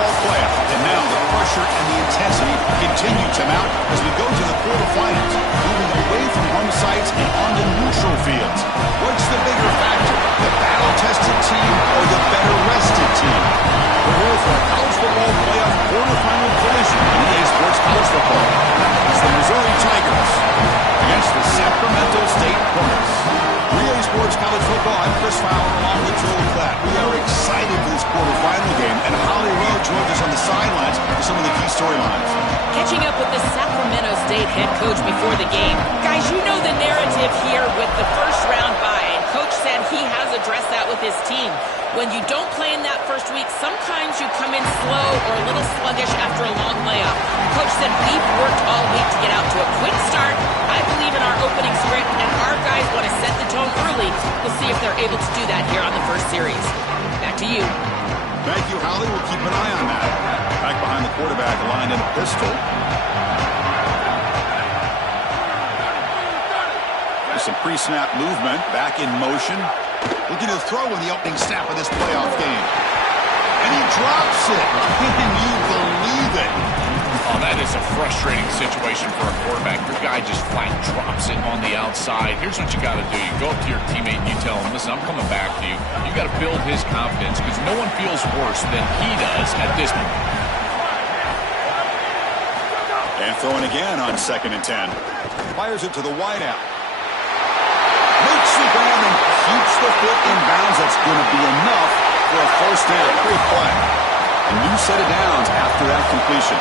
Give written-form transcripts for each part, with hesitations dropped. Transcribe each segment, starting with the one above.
football playoff. And now the pressure and the intensity continue to mount as we go to the quarterfinals, moving away from home sites and onto neutral fields. What's the bigger factor, the battle-tested team or the better-rested team? We're here for a college football playoff quarterfinal collision in EA Sports College Football. It's the Missouri Tigers against the Sacramento State Hornets. EA Sports College Football, I'm Chris Fowler along with Joel Klatt. We are excited for this quarterfinal game, and Holly Rowe joins us on the sidelines for some of the key storylines. Catching up with the Sacramento State head coach before the game. Guys, you know the narrative here with the first round bye, and coach said he has addressed that with his team. When you don't play in that first week, sometimes you come in slow or a little sluggish after a long layoff. Coach said we've worked all week to get out to a quick start. I believe in our opening script, and our guys want to set the tone early. We'll see if they're able to do that here on the first series. Back to you. Thank you, Holly. We'll keep an eye on that. Back behind the quarterback, aligned in a pistol. There's some pre-snap movement. Back in motion. Looking to throw in the opening snap of this playoff game. And he drops it. Can you believe it? Oh, that is a frustrating situation for a quarterback. Your guy just flat drops it on the outside. Here's what you got to do. You go up to your teammate and you tell him, listen, I'm coming back to you. You got to build his confidence because no one feels worse than he does at this point. And throwing again on 2nd and 10. Fires it to the wideout. Makes the ground and keeps the foot in bounds. That's going to be enough for a first down. Great play. A new set of downs after that completion.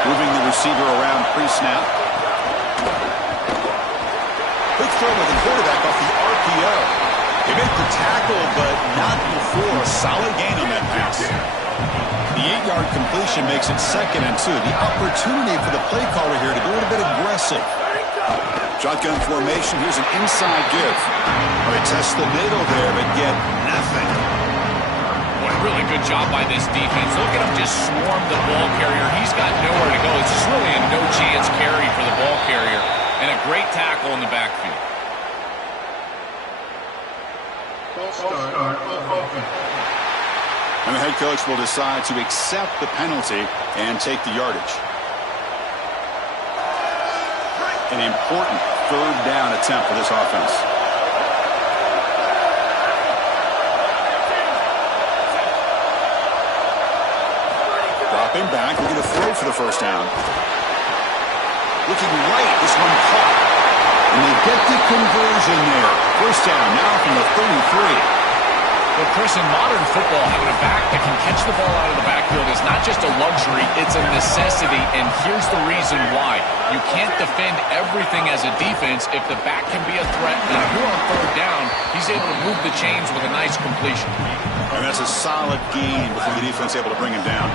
Moving the receiver around pre-snap. Quick throw with the quarterback off the RPO. They make the tackle, but not before. A solid gain on that pass. The 8-yard completion makes it 2nd and 2. The opportunity for the play caller here to be a little bit aggressive. Shotgun formation. Here's an inside give. All right, test the middle there, but get nothing. What a really good job by this defense. Look at him just swarm the ball carrier. He's got nowhere to go. It's just really a no-chance carry for the ball carrier. And a great tackle in the backfield. And the head coach will decide to accept the penalty and take the yardage. An important 3rd down attempt for this offense. Dropping back, we're going to throw for the first down. Looking right, this one caught. And they get the conversion there. First down now from the 33. Well, Chris, in modern football, having a back that can catch the ball out of the backfield is not just a luxury, it's a necessity, and here's the reason why. You can't defend everything as a defense if the back can be a threat, and if you're on 3rd down, he's able to move the chains with a nice completion. And that's a solid gain before the defense able to bring him down.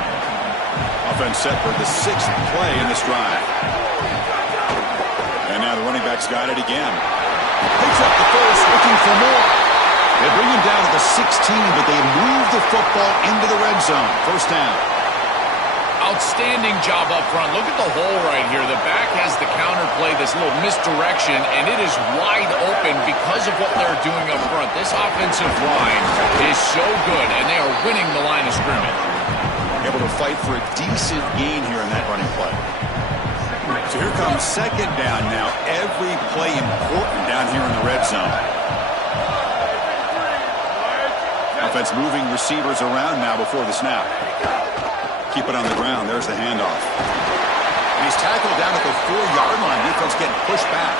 Offense set for the 6th play in this drive. And now the running back's got it again. Picks up the first, looking for more. They bring him down to the 16, but they move the football into the red zone. First down. Outstanding job up front. Look at the hole right here. The back has the counter play, this little misdirection, and it is wide open because of what they're doing up front. This offensive line is so good, and they are winning the line of scrimmage. Able to fight for a decent gain here in that running play. So here comes 2nd down now. Every play important down here in the red zone. Offense moving receivers around now before the snap. Keep it on the ground. There's the handoff. And he's tackled down at the 4-yard line. Defense getting pushed back.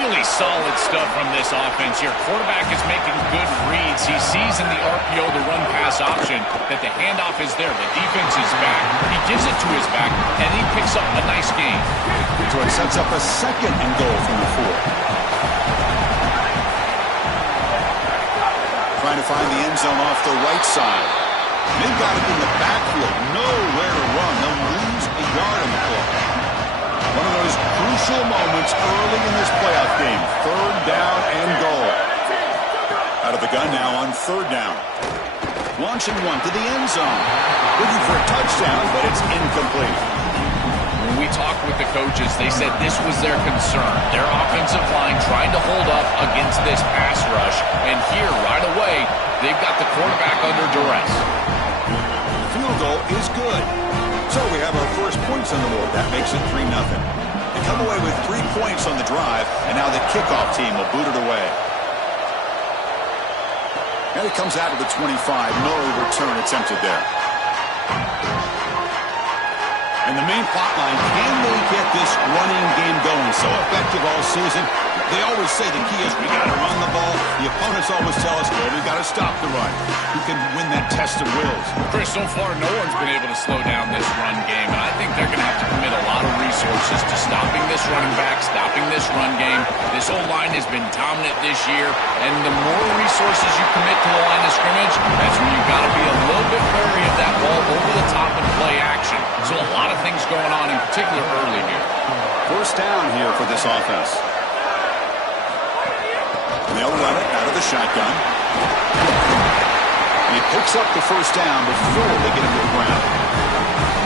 Really solid stuff from this offense here. Quarterback is making good reads. He sees in the RPO the run-pass option that the handoff is there. The defense is back. He gives it to his back, and he picks up a nice gain. So it sets up a 2nd and goal from the 4. Trying to find the end zone off the right side. They've got it in the backfield. Nowhere to run. They'll lose a yard on the play. One of those crucial moments early in this playoff game. 3rd down and goal. Out of the gun now on 3rd down. Launching one to the end zone. Looking for a touchdown, but it's incomplete. When we talked with the coaches, they said this was their concern. Their offensive line trying to hold up against this pass rush. And here, right away, They've got the quarterback under duress. Field goal is good. So we have our first points on the board. That makes it 3-0. They come away with 3 points on the drive, and now the kickoff team will boot it away. And it comes out of the 25. No return attempted there. And the main plot line, can they get this running game going? So effective all season. They always say the key is we got to run the ball. The opponents always tell us, well, we got to stop the run. Who can win that test of wills? Chris, so far, no one's been able to slow down this run game, and I think they're going to have to commit a lot of resources to stopping this running back, stopping this run game. This O-line has been dominant this year, and the more resources you commit to the line of scrimmage, that's when you've got to be a little bit wary of that ball over the top and play action. So a lot of things going on, in particular early here. First down here for this offense. And they'll run it out of the shotgun. And he picks up the first down before they get him to the ground.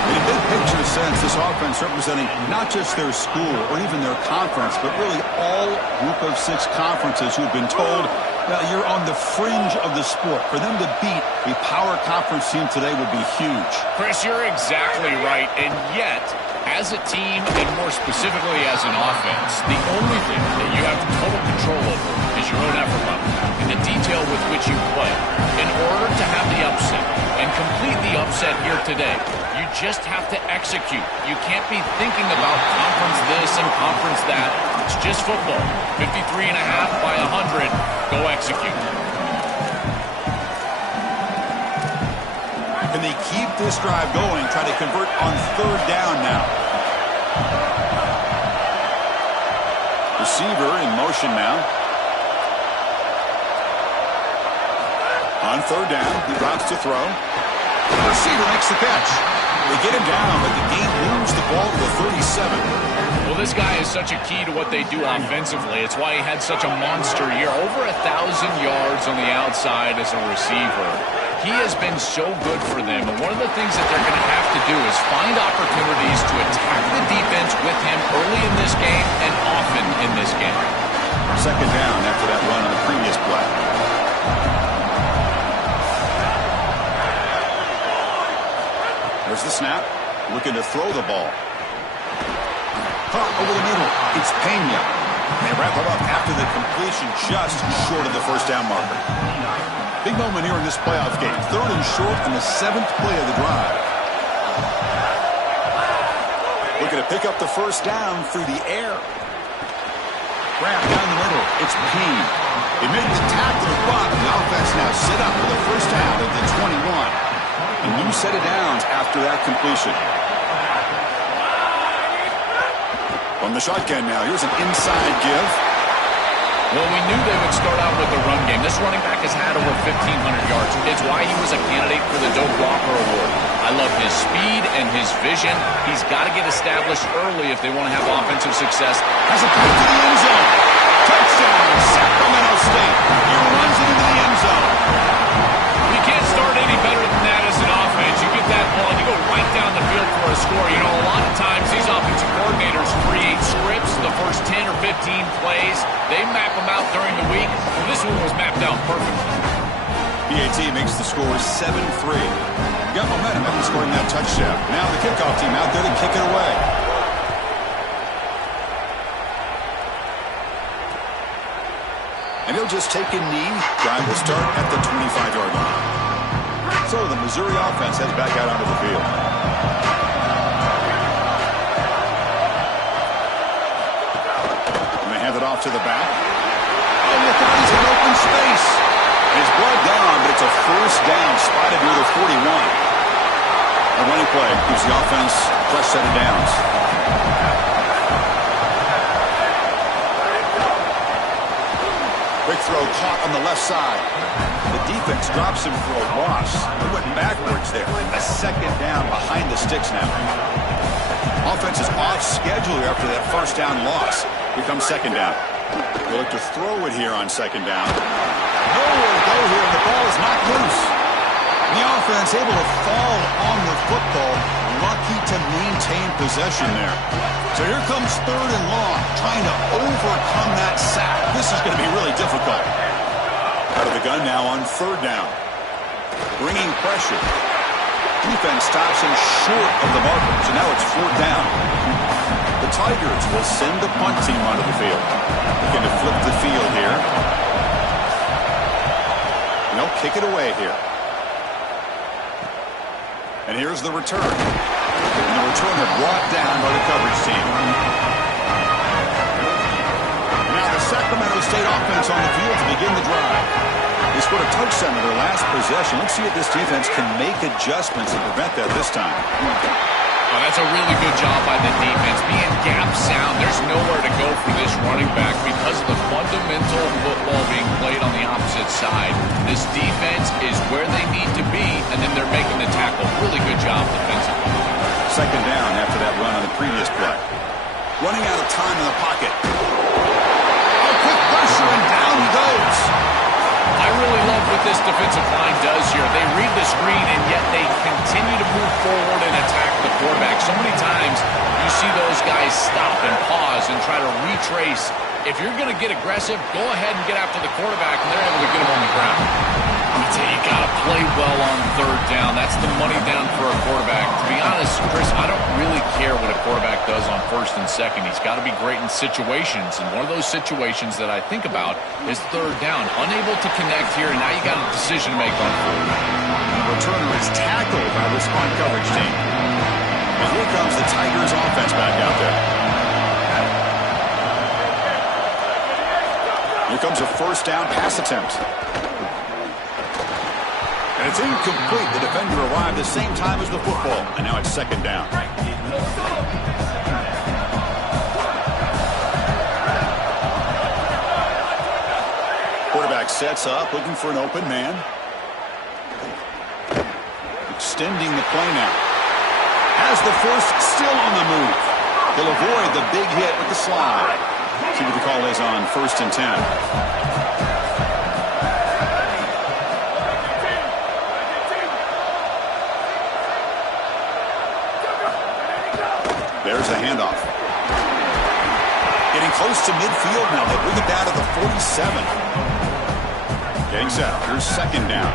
In a big picture sense, this offense representing not just their school or even their conference, but really all Group of 6 conferences who've been told, well, you're on the fringe of the sport. For them to beat a power conference team today would be huge. Chris, you're exactly right. And yet, as a team, and more specifically as an offense, the only thing that you have total control over is your own effort level and the detail with which you play. In order to have the upset and complete the upset here today, you just have to execute. You can't be thinking about conference this and conference that. It's just football. 53.5 by 100. Go execute. Can they keep this drive going? Try to convert on third down now. Receiver in motion now. On third down, he routes to throw. The receiver makes the catch. They get him down, but the game moves the ball to the 37. Well, this guy is such a key to what they do offensively. It's why he had such a monster year. Over 1,000 yards on the outside as a receiver. He has been so good for them. And one of the things that they're going to have to do is find opportunities to attack the defense with him early in this game and often in this game. Second down after that run on the previous play. There's the snap. Looking to throw the ball. Caught over the middle. It's Pena. They wrap it up after the completion just short of the first down marker. Big moment here in this playoff game. Third and short on the 7th play of the drive. Looking to pick up the first down through the air. Grab down the middle. It's Pena. He made the tackle, but the offense now set up for the first down at the 21. A new set of downs after that completion. From the shotgun now, here's an inside give. Well, we knew they would start out with the run game. This running back has had over 1,500 yards. It's why he was a candidate for the Doak Walker Award. I love his speed and his vision. He's got to get established early if they want to have offensive success. Has a pass to the end zone. Touchdown, Sacramento State. He runs it into the end zone. You can't start any better than that as an offense. You get that ball and you go right down the field for a score. You know, a lot of times these offensive coordinators create scripts the first 10 or 15 plays. They map them out during the week. Well, this one was mapped out perfectly. PAT makes the score 7-3. Got momentum after scoring that touchdown. Now the kickoff team out there to kick it away. And he'll just take a knee. Drive will start at the 25-yard line. So the Missouri offense heads back out onto the field. And they hand it off to the back. Oh, look out, he's got open space. It's brought down, but it's a first down spotted near the 41. A running play gives the offense a fresh set of downs. Quick throw caught on the left side. The defense drops him for a loss. They went backwards there. A second down behind the sticks now. Offense is off schedule here after that first down loss. Here comes second down. They look to throw it here on second down. Nowhere to go here, and the ball is knocked loose. The offense able to fall on the football. Lucky to maintain possession there. So here comes third and long, trying to overcome that sack. This is going to be really difficult. Out of the gun now on third down. Bringing pressure. Defense stops him short of the marker, so now it's fourth down. The Tigers will send the punt team onto the field. Looking to flip the field here. And they'll kick it away here. And here's the return. And the returner brought down by the coverage team. Now the Sacramento State offense on the field to begin the drive. They scored a touchdown in their last possession. Let's see if this defense can make adjustments and prevent that this time. Oh, that's a really good job by the defense. Being gap sound, there's nowhere to go for this running back because of the fundamental football being played on the opposite side. This defense is where they need to be, and then they're making the tackle. Really good job defensively. Second down after that run on the previous play. Running out of time in the pocket. A quick pressure, and down he goes. I really love what this defensive line does here. They read the screen, and yet they continue to move forward and attack the quarterback. So many times you see those guys stop and pause and try to retrace. If you're going to get aggressive, go ahead and get after the quarterback, and they're able to get him on the ground. I'm going to tell you, you got to play well on third down. That's the money down for a quarterback. To be honest, Chris, I don't really care what a quarterback does on first and second. He's got to be great in situations, and one of those situations that I think about is third down. Unable to connect here, and now you got a decision to make on fourth. The returner is tackled by the punt coverage team. And here comes the Tigers offense back out there. Here comes a first down pass attempt. And it's incomplete. The defender arrived the same time as the football. And now it's second down. Quarterback sets up, looking for an open man. Extending the play now. Has the first, still on the move. He'll avoid the big hit with the slide. See what the call is on 1st and 10. There's the handoff. Getting close to midfield now. They bring it down to the 47. Getting set. Here's second down.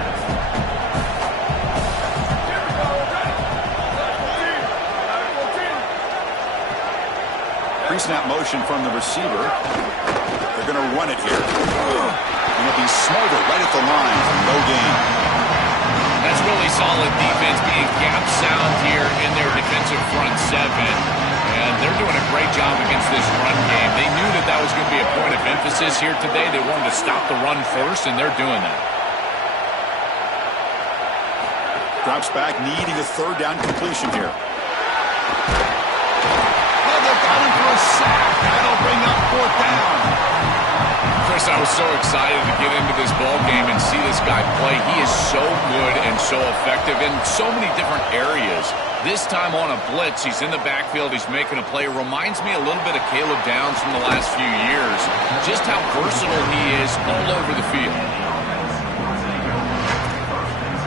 Pre-snap motion from the receiver. They're going to run it here. And it'll be smarter right at the line for no gain. That's really solid defense, being gap sound here in their defensive front seven. And they're doing a great job against this run game. They knew that that was going to be a point of emphasis here today. They wanted to stop the run first, and they're doing that. Drops back, needing a third down completion here. Oh, they've got him for a sack. That'll bring up fourth down. Chris, I was so excited to get into this ball game and see this guy play. He is so good and so effective in so many different areas. This time on a blitz, he's in the backfield, he's making a play. Reminds me a little bit of Caleb Downs from the last few years. Just how versatile he is all over the field.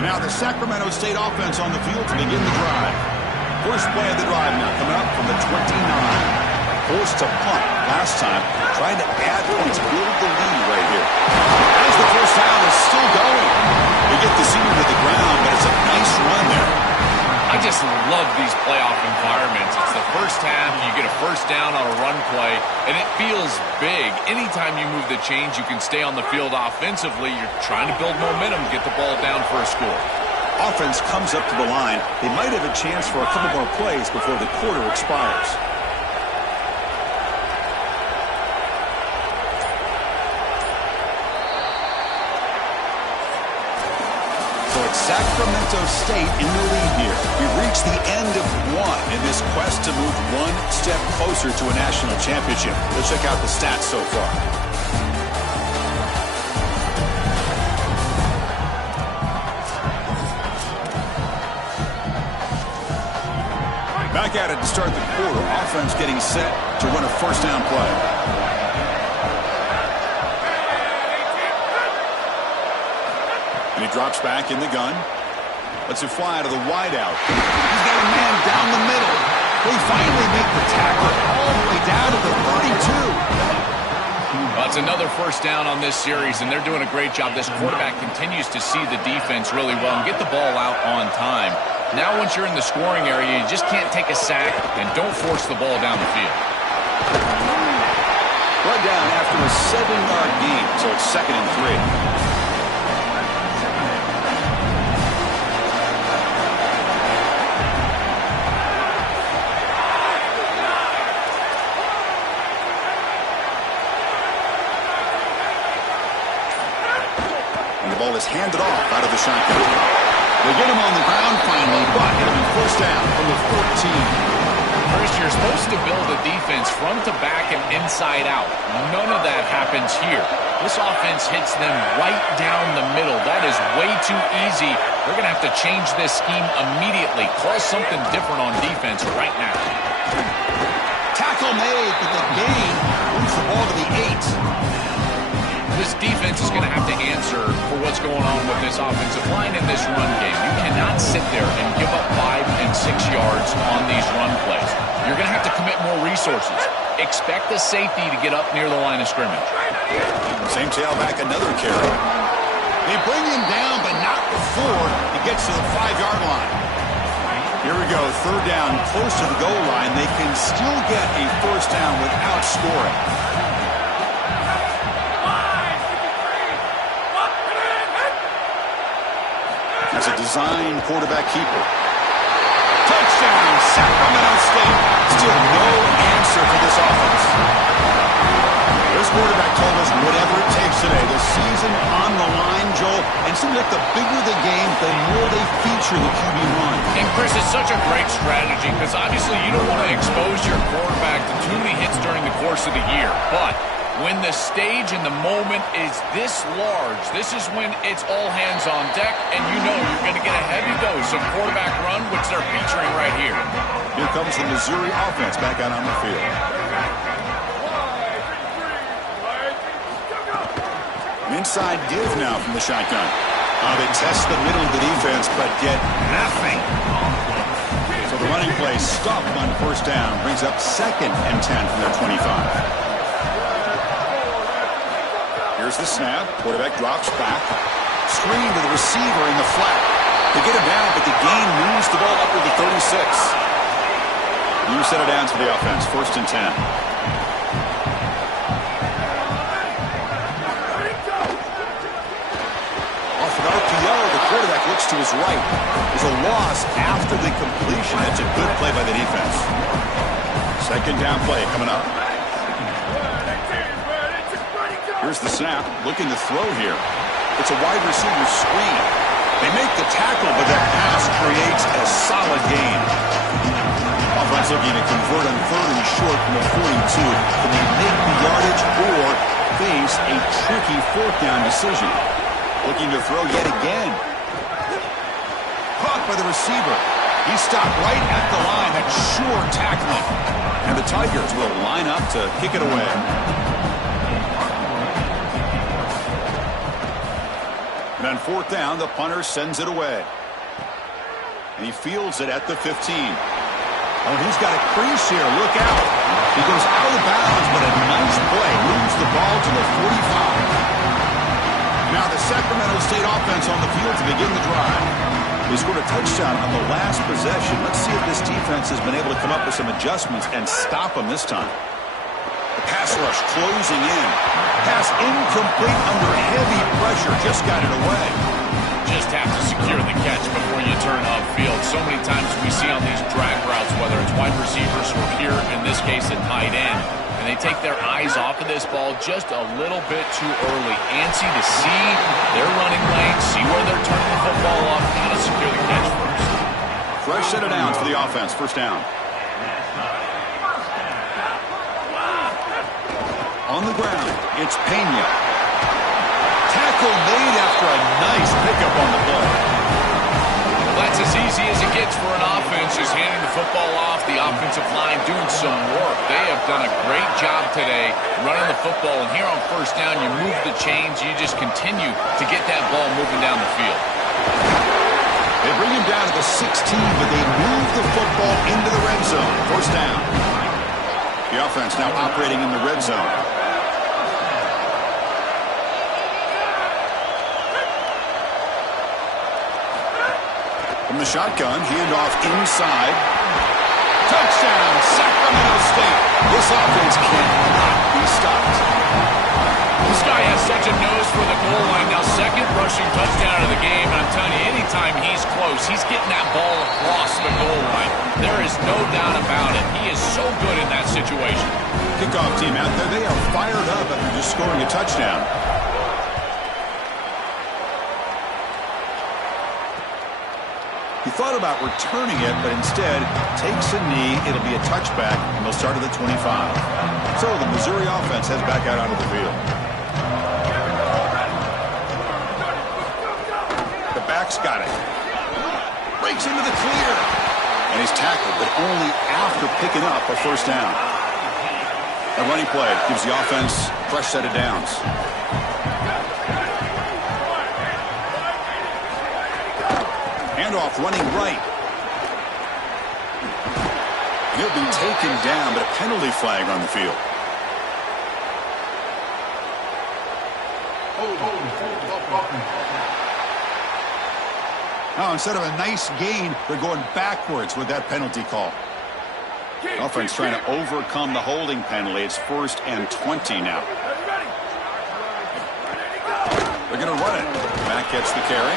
Now the Sacramento State offense on the field to begin the drive. First play of the drive now coming up from the 29. Forced to punt last time, trying to add points, build the lead right here. As the first down is still going. They get the senior to the ground, but it's a nice run there. I just love these playoff environments. It's the first half, you get a first down on a run play, and it feels big. Anytime you move the chains, you can stay on the field offensively. You're trying to build momentum, get the ball down for a score. Offense comes up to the line. They might have a chance for a couple more plays before the quarter expires. Sacramento State in the lead here. We've reached the end of one in this quest to move one step closer to a national championship. Let's check out the stats so far. Back at it to start the quarter. Offense getting set to run a first down play. And he drops back in the gun. Lets it fly to the wideout. He's got a man down the middle. They finally make the tackle all the way down to the 32. Well, It's another first down on this series, and they're doing a great job. This quarterback continues to see the defense really well and get the ball out on time. Now once you're in the scoring area, you just can't take a sack and don't force the ball down the field. Brought down after a 7-yard gain, so it's 2nd and 3. Ball is handed off out of the shotgun. They get him on the ground finally, but it'll be first down from the 14. Chris, you're supposed to build a defense front to back and inside out. None of that happens here. This offense hits them right down the middle. That is way too easy. They're going to have to change this scheme immediately. Call something different on defense right now. Tackle made, but the gain moves the ball to the 8. This defense is going to have to answer for what's going on with this offensive line in this run game. You cannot sit there and give up 5 and 6 yards on these run plays. You're going to have to commit more resources. Expect the safety to get up near the line of scrimmage. Same tailback, another carry. They bring him down, but not before he gets to the 5-yard line. Here we go, 3rd down, close to the goal line. They can still get a first down without scoring. As a design quarterback keeper. Touchdown, Sacramento State. Still no answer for this offense. This quarterback told us whatever it takes today. The season on the line, Joel. And it seems like the bigger the game, the more they feature the QB run. And Chris, it's such a great strategy because obviously you don't want to expose your quarterback to too many hits during the course of the year. But when the stage and the moment is this large, this is when it's all hands on deck, and you know you're going to get a heavy dose of quarterback run, which they're featuring right here. Here comes the Missouri offense back out on the field. An inside give now from the shotgun. They test the middle of the defense, but get nothing. So the running play stopped on first down, brings up 2nd and 10 from their 25. Here's the snap. Quarterback drops back. Screen to the receiver in the flat. They get him down, but the gain moves the ball up to the 36. New set of downs for the offense. 1st and 10. Off an RPO, the quarterback looks to his right. There's a loss after the completion. That's a good play by the defense. 2nd down play coming up. Here's the snap, looking to throw here. It's a wide receiver screen. They make the tackle, but that pass creates a solid gain. Offense looking to convert on 3rd and short from the 42. Can they make the yardage or face a tricky 4th down decision? Looking to throw yet again. Caught by the receiver. He stopped right at the line. That's sure tackling. And the Tigers will line up to kick it away. And on 4th down, the punter sends it away. And he fields it at the 15. Oh, he's got a crease here. Look out. He goes out of bounds, but a nice play. Moves the ball to the 45. Now the Sacramento State offense on the field to begin the drive. They scored a touchdown on the last possession. Let's see if this defense has been able to come up with some adjustments and stop them this time. The pass rush closing in. Pass incomplete under heavy pressure. Just got it away. Just have to secure the catch before you turn upfield. So many times we see on these drag routes, whether it's wide receivers or here, in this case, a tight end, and they take their eyes off of this ball just a little bit too early. Antsy to see their running lane, see where they're turning the football up, got to secure the catch first. Fresh set of downs for the offense. First down. On the ground, it's Pena. Tackle made after a nice pickup on the play. Well, that's as easy as it gets for an offense, just handing the football off, the offensive line doing some work. They have done a great job today running the football, and here on first down, you move the chains, you just continue to get that ball moving down the field. They bring him down to the 16, but they move the football into the red zone. First down. The offense now operating in the red zone. From the shotgun, handoff inside. Touchdown, Sacramento State. This offense cannot be stopped. This guy has such a nose for the goal line. Now, second rushing touchdown of the game. And I'm telling you, anytime he's close, he's getting that ball across the goal line. There is no doubt about it. He is so good in that situation. Kickoff team out there, they are fired up after just scoring a touchdown. He thought about returning it, but instead takes a knee. It'll be a touchback, and they'll start at the 25. So the Missouri offense heads back out onto the field. The back's got it. Breaks into the clear. And he's tackled, but only after picking up a first down. A running play gives the offense a fresh set of downs. Handoff running right. He'll be taken down, but a penalty flag on the field. Now, instead of a nice gain, they're going backwards with that penalty call. Offense trying to overcome the holding penalty. It's 1st and 20 now. They're going to run it. Mack gets the carry.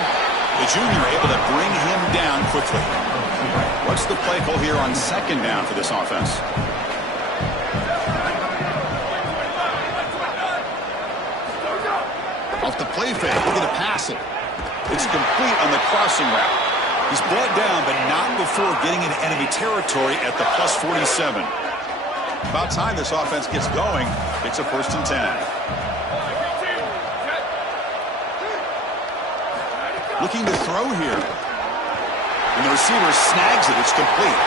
The junior able to bring him down quickly. What's the play call here on 2nd down for this offense? Off the play fake, they're going to pass it. It's complete on the crossing route. He's brought down, but not before getting into enemy territory at the plus 47. About time this offense gets going. It's a 1st and 10. Looking to throw here. And the receiver snags it. It's complete.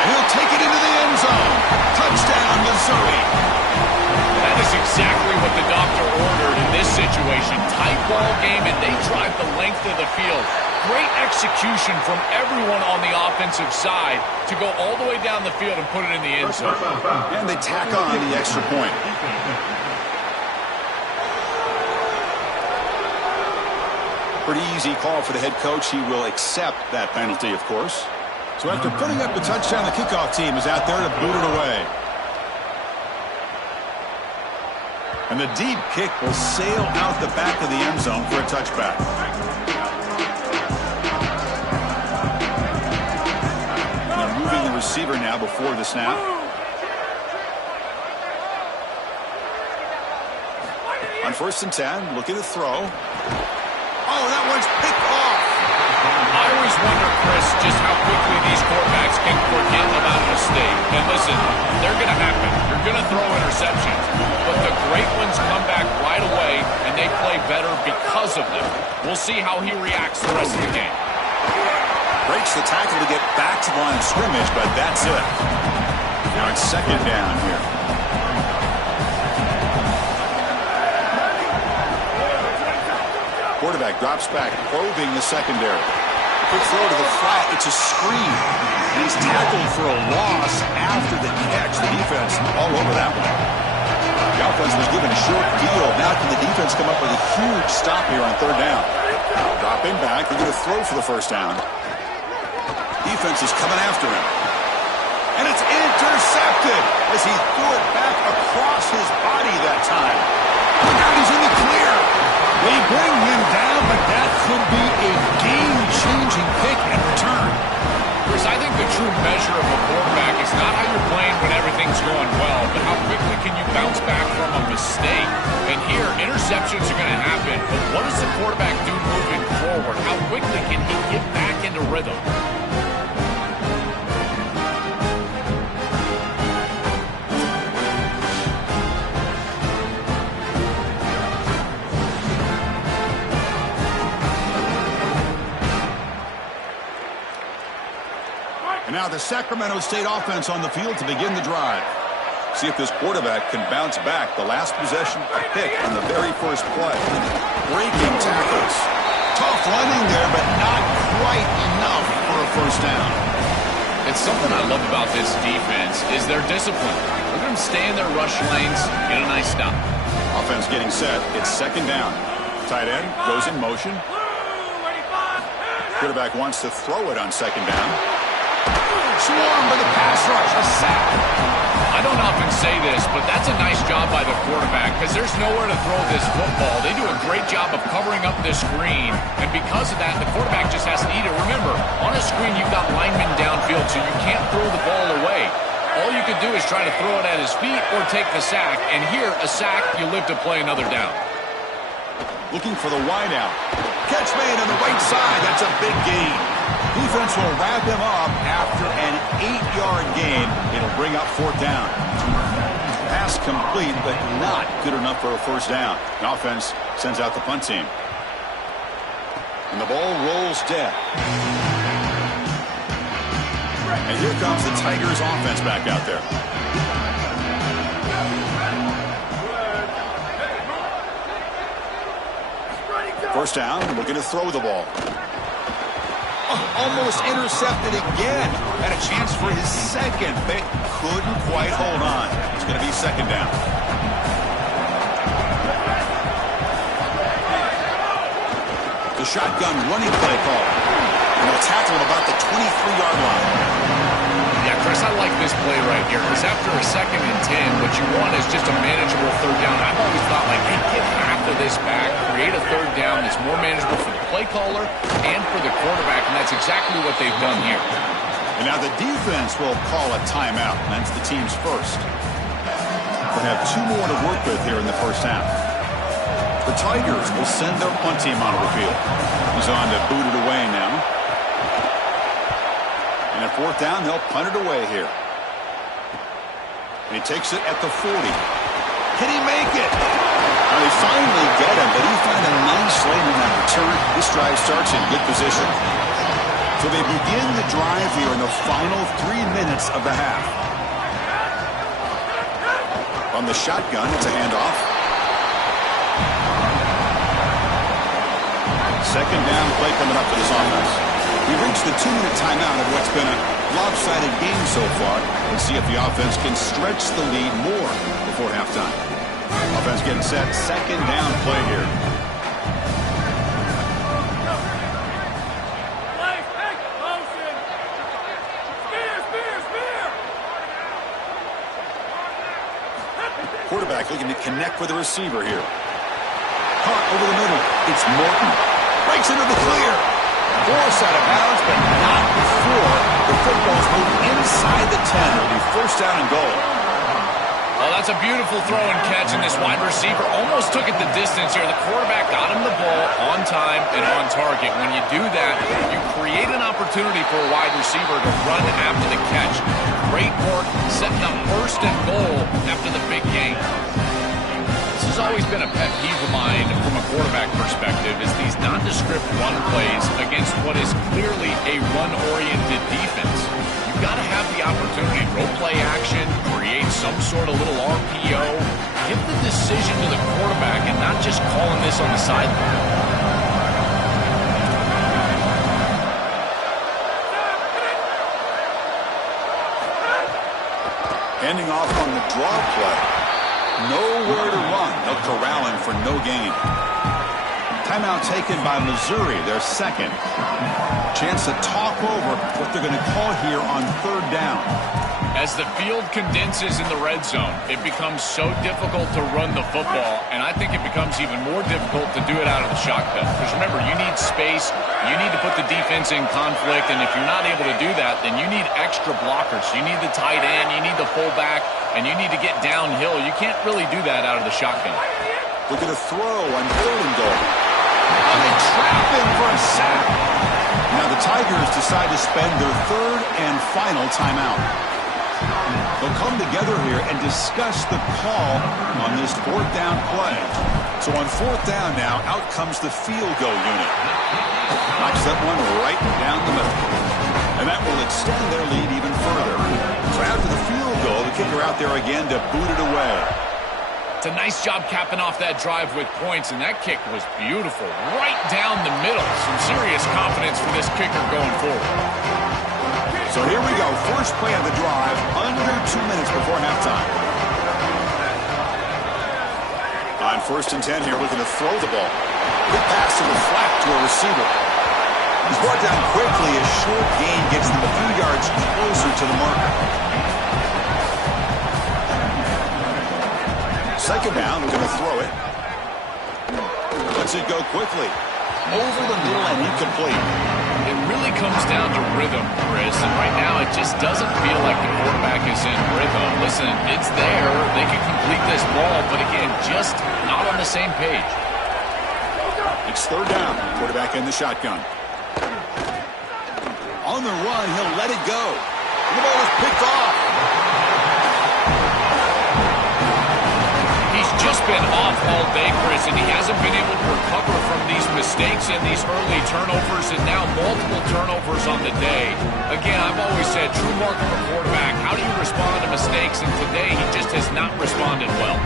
And he'll take it into the end zone. Touchdown, Missouri. That is exactly what the doctor ordered in this situation. Tight ball game, and they drive the length of the field. Great execution from everyone on the offensive side to go all the way down the field and put it in the end zone. And they tack on the extra point. Pretty easy call for the head coach. He will accept that penalty, of course. So after putting up the touchdown, the kickoff team is out there to boot it away. And the deep kick will sail out the back of the end zone for a touchback. And they're moving the receiver now before the snap. On 1st and 10, looking to throw. Oh, that one's picked off. I always wonder, Chris, just how quickly these quarterbacks can forget about a mistake. And listen, they're going to happen. You're going to throw interceptions. But the great ones come back right away, and they play better because of them. We'll see how he reacts the rest of the game. Breaks the tackle to get back to the line of scrimmage, but that's it. Now it's 2nd down here. Quarterback drops back, probing the secondary. Quick throw to the flat. It's a screen. And he's tackled for a loss after the catch. The defense all over that one. The offense was given a short field. Now can the defense come up with a huge stop here on 3rd down? Dropping back. They're going to throw for the 1st down. Defense is coming after him. And it's intercepted as he threw it back across his body that time. Look out, he's in the clear. They bring him down, but that could be a game-changing pick and return. Chris, I think the true measure of a quarterback is not how you're playing when everything's going well, but how quickly can you bounce back from a mistake. And here, interceptions are going to happen, but what does the quarterback do moving forward? How quickly can he get back into rhythm? And now the Sacramento State offense on the field to begin the drive. See if this quarterback can bounce back. The last possession, a pick on the very first play. Breaking tackles. Tough running there, but not quite enough for a 1st down. It's something I love about this defense is their discipline. Look at them stay in their rush lanes, get a nice stop. Offense getting set. It's 2nd down. Tight end goes in motion. Quarterback wants to throw it on second down. Swarmed by the pass rush. A sack. I don't often say this, but that's a nice job by the quarterback because there's nowhere to throw this football. They do a great job of covering up this screen, and because of that, the quarterback just has to eat it. Remember, on a screen, you've got linemen downfield, so you can't throw the ball away. All you could do is try to throw it at his feet or take the sack, and here, a sack, you live to play another down. Looking for the wide out. Catch made on the right side. That's a big gain. Defense will wrap him up after an 8-yard gain. It'll bring up fourth down. Pass complete, but not good enough for a first down. The offense sends out the punt team. And the ball rolls dead. And here comes the Tigers offense back out there. First down, looking to throw the ball. Almost intercepted again. Had a chance for his second, but couldn't quite hold on. It's going to be second down. The shotgun running play call. And they'll tackle him about the 23-yard line. Yeah, Chris, I like this play right here because after a 2nd and 10, what you want is just a manageable third down. I've always thought, like, hey, get half of this back, create a third down that's more manageable for the play caller and for the quarterback, and that's exactly what they've done here. And now the defense will call a timeout. That's the team's first. They'll have 2 more to work with here in the first half. The Tigers will send their punt team onto the field. He's on to boot it away now. And at fourth down, they'll punt it away here. And he takes it at the 40. Can he make it? Well, they finally get him, but he found a nice lane in that return. This drive starts in good position. So they begin the drive here in the final 3 minutes of the half. On the shotgun, it's a handoff. Second down play coming up for this offense. We reached the 2-minute timeout of what's been a lopsided game so far. Let's see if the offense can stretch the lead more before halftime. Offense getting set. Second down play here. Quarterback looking to connect with the receiver here. Caught over the middle. It's Morton. Breaks into the clear. Force out of bounds, but not before the football's moved inside the 10. It'll be first down and goal. Well, that's a beautiful throw and catch, and this wide receiver almost took it the distance here. The quarterback got him the ball on time and on target. When you do that, you create an opportunity for a wide receiver to run after the catch. Great work setting up first and goal after the big game. This has always been a pet peeve of mine from a quarterback perspective is these nondescript run plays against what is clearly a run-oriented defense. You've got to have the opportunity to role play action, create some sort of little RPO, give the decision to the quarterback and not just calling this on the sideline. Handing off on the draw play. Nowhere to run. No corralling for no gain. Timeout taken by Missouri, their second. Chance to talk over what they're going to call here on third down. As the field condenses in the red zone, it becomes so difficult to run the football, and I think it becomes even more difficult to do it out of the shotgun. Because remember, you need space, you need to put the defense in conflict, and if you're not able to do that, then you need extra blockers. You need the tight end, you need the fullback, and you need to get downhill. You can't really do that out of the shotgun. Look at a throw on third and goal. And they trap him for a sack. Now the Tigers decide to spend their third and final timeout. They'll come together here and discuss the call on this fourth down play. So on fourth down now, out comes the field goal unit. Knocks that one right down the middle. And that will extend their lead even further. So after the field goal, the kicker out there again to boot it away. It's a nice job capping off that drive with points, and that kick was beautiful. Right down the middle. Some serious confidence for this kicker going forward. So here we go. First play of the drive, under 2 minutes before halftime. On first and 10 here, looking to throw the ball. Big pass to the flat to a receiver. He's brought down quickly. A short gain gets them a few yards closer to the marker. Second down, we're going to throw it. Lets it go quickly. Over the middle and incomplete. It really comes down to rhythm, Chris, and right now it just doesn't feel like the quarterback is in rhythm. Listen, it's there. They can complete this ball, but again, just not on the same page. It's third down. Quarterback in the shotgun. On the run, he'll let it go. The ball is picked off. He's just been off all day, Chris, and he hasn't been able to recover from these mistakes and these early turnovers, and now multiple turnovers on the day. Again, I've always said, true mark of a quarterback, how do you respond to mistakes? And today, he just has not responded well.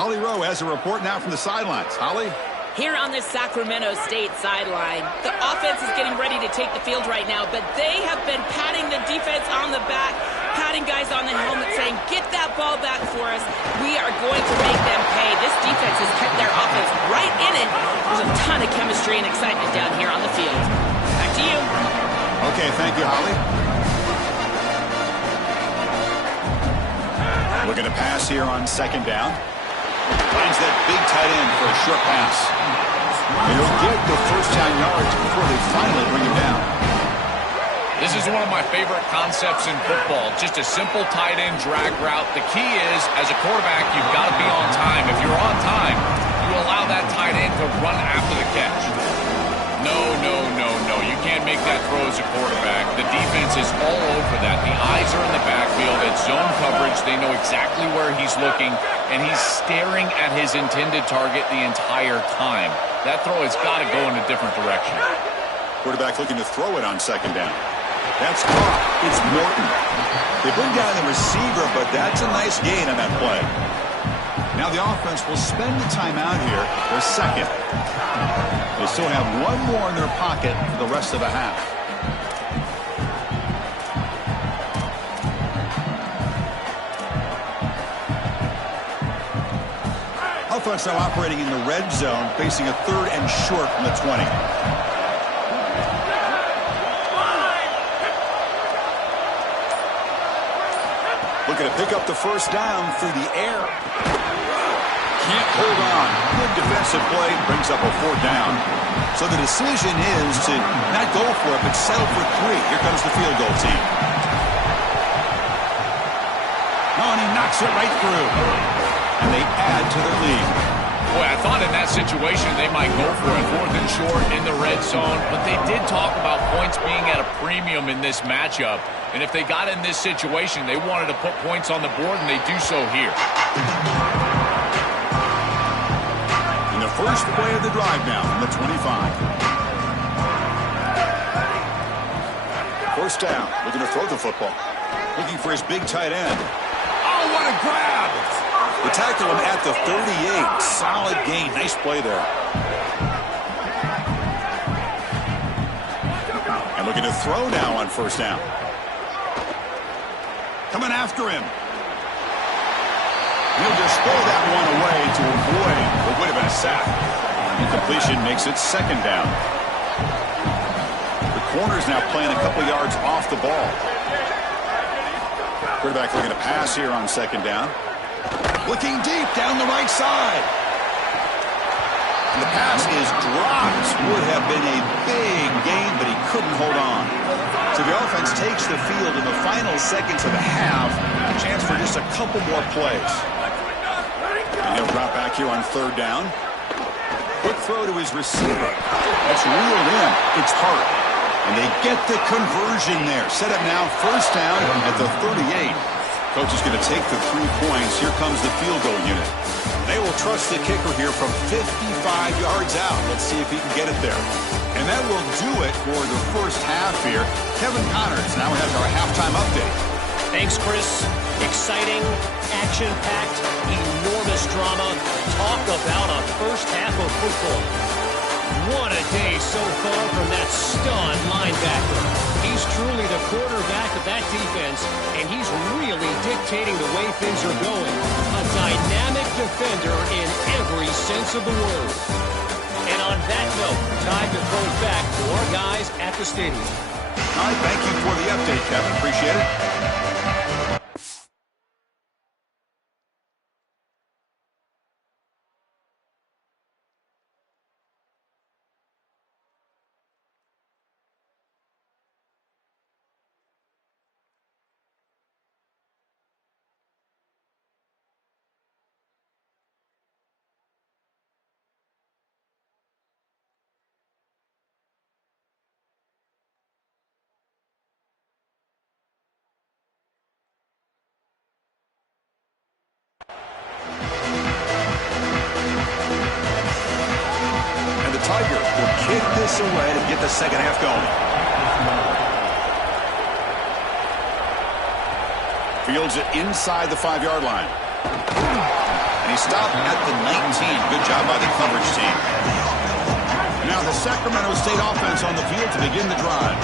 Holly Rowe has a report now from the sidelines. Holly? Here on this Sacramento State sideline, the offense is getting ready to take the field right now, but they have been patting the defense on the back, patting guys on the helmet, saying, get that ball back for us. We are going to make them pay. This defense has kept their offense right in it. There's a ton of chemistry and excitement down here on the field. Back to you. Okay, thank you, Holly. We're going to pass here on second down. Finds that big tight end for a short pass. He'll get the first 10 yards before they finally bring him down. This is one of my favorite concepts in football. Just a simple tight end drag route. The key is, as a quarterback, you've got to be on time. If you're on time, you allow that tight end to run after the catch. No. You can't make that throw as a quarterback. The defense is all over that. The eyes are in the backfield. It's zone coverage. They know exactly where he's looking, and he's staring at his intended target the entire time. That throw has got to go in a different direction. Quarterback looking to throw it on second down. That's caught. It's Morton. They bring down the receiver, but that's a nice gain on that play. Now the offense will spend the timeout here for a second. They still have one more in their pocket for the rest of the half. Offense now operating in the red zone, facing a third and short from the 20. Looking to pick up the first down through the air. Can't hold on. Good defensive play, brings up a fourth down. So the decision is to not go for it, but settle for 3. Here comes the field goal team. Oh, and he knocks it right through. And they add to their lead. Boy, I thought in that situation they might go for it, fourth and short in the red zone, but they did talk about points being at a premium in this matchup. And if they got in this situation, they wanted to put points on the board, and they do so here. In the first play of the drive now from the 25. First down, looking to throw the football. Looking for his big tight end. Oh, what a grab! They tackle him at the 38. Solid gain. Nice play there. And looking to throw now on first down. Coming after him. He'll just throw that one away to avoid what would have been a sack. Incompletion makes it second down. The corner's now playing a couple yards off the ball. Quarterback looking to pass here on second down. Looking deep down the right side. And the pass is dropped. Would have been a big gain, but he couldn't hold on. So the offense takes the field in the final seconds of the half. A chance for just a couple more plays. And he'll drop back here on third down. Quick throw to his receiver. That's reeled in. It's hard. And they get the conversion there. Set up now first down at the 38. Coach is going to take the 3 points. Here comes the field goal unit. They will trust the kicker here from 55 yards out. Let's see if he can get it there. And that will do it for the first half here. Kevin Connors now has our halftime update. Thanks, Chris. Exciting, action-packed, enormous drama. Talk about a first half of football. What a day so far from that stud linebacker. He's truly the quarterback of that defense, and he's really dictating the way things are going. A dynamic defender in every sense of the word. And on that note, time to throw it back to our guys at the stadium. All right, thank you for the update, Kevin. Appreciate it. Tiger will kick this away to get the second half going. Fields it inside the 5-yard line. And he stopped at the 19. Good job by the coverage team. Now the Sacramento State offense on the field to begin the drive.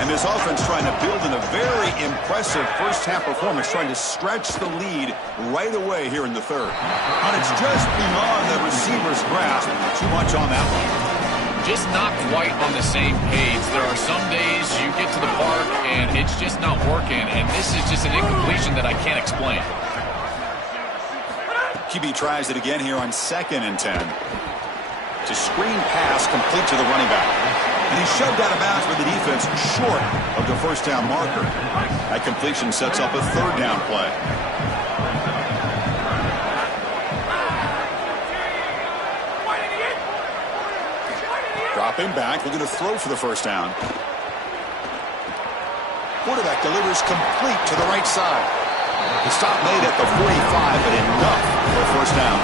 And this offense trying to build in a very impressive first-half performance, trying to stretch the lead right away here in the third. And it's just beyond the receiver's grasp. Too much on that one. Just not quite on the same page. There are some days you get to the park and it's just not working, and this is just an incompletion that I can't explain. QB tries it again here on 2nd and 10. It's a screen pass complete to the running back. And he's shoved out of bounds with the defense short of the first down marker. That completion sets up a 3rd down play. Dropping back, looking to throw for the first down. Quarterback delivers complete to the right side. The stop made at the 45, but enough for a first down.